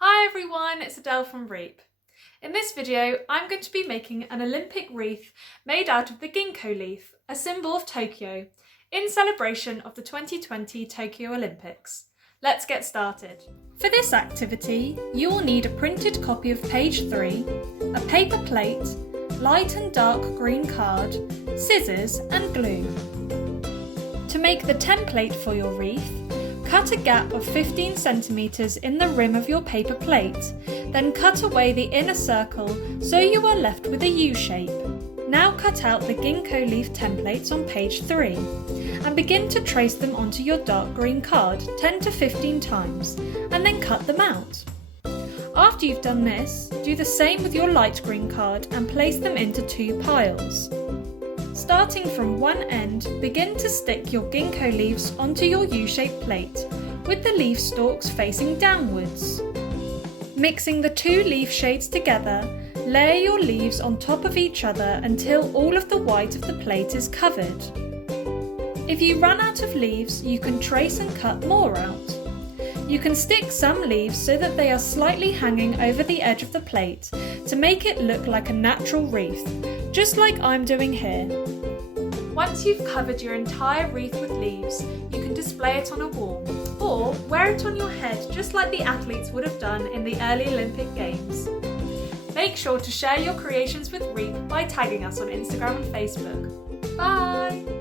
Hi everyone, it's Adele from REEP. In this video, I'm going to be making an Olympic wreath made out of the Ginkgo leaf, a symbol of Tokyo, in celebration of the 2020 Tokyo Olympics. Let's get started. For this activity, you will need a printed copy of page 3, a paper plate, light and dark green card, scissors and glue. To make the template for your wreath, cut a gap of 15 centimeters in the rim of your paper plate, then cut away the inner circle so you are left with a U shape. Now cut out the Ginkgo leaf templates on page 3 and begin to trace them onto your dark green card 10 to 15 times and then cut them out. After you've done this, do the same with your light green card and place them into 2 piles. Starting from one end, begin to stick your Ginkgo leaves onto your U-shaped plate, with the leaf stalks facing downwards. Mixing the 2 leaf shades together, layer your leaves on top of each other until all of the white of the plate is covered. If you run out of leaves, you can trace and cut more out. You can stick some leaves so that they are slightly hanging over the edge of the plate to make it look like a natural wreath, just like I'm doing here. Once you've covered your entire wreath with leaves, you can display it on a wall, or wear it on your head just like the athletes would have done in the early Olympic Games. Make sure to share your creations with REEP by tagging us on Instagram and Facebook. Bye!